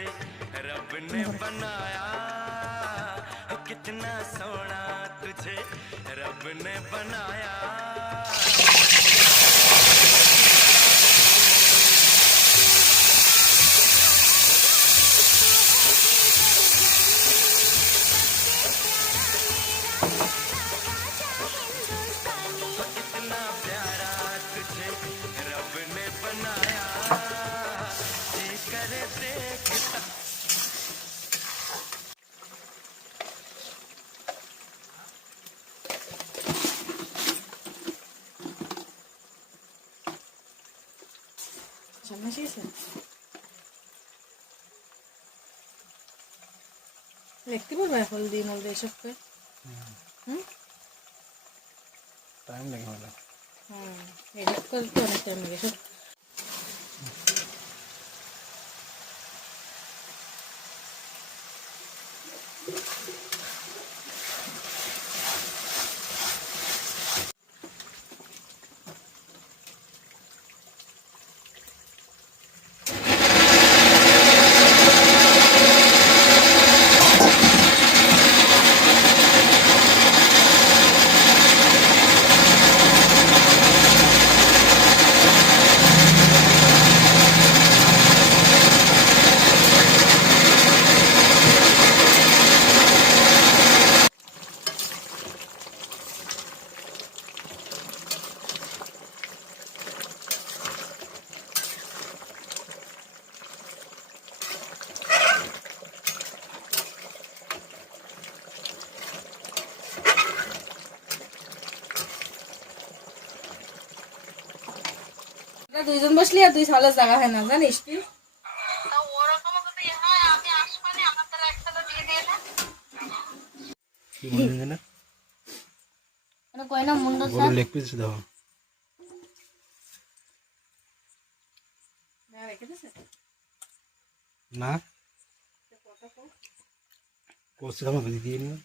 तुझे रब ने बनाया, कितना सोना तुझे रब ने बनाया। कितना प्यारा तुझे रब ने बनाया, जी करे देखता। দেখতে পারবে হলদি মলদি এসব করে টাইম লাগে হলো। এডিট করতে অনেক টাইম লাগে সব। দুইজন বসলি আর দুই সালের জায়গা হয় না, জানিস কি? লেগ পিস দাও না, কোসে কামা দিয়ে দিয়ে নিও।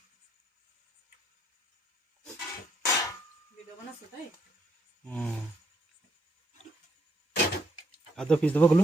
ভিডিও বানাচ্ছ তাই? আদা পিস দেবো গুলো।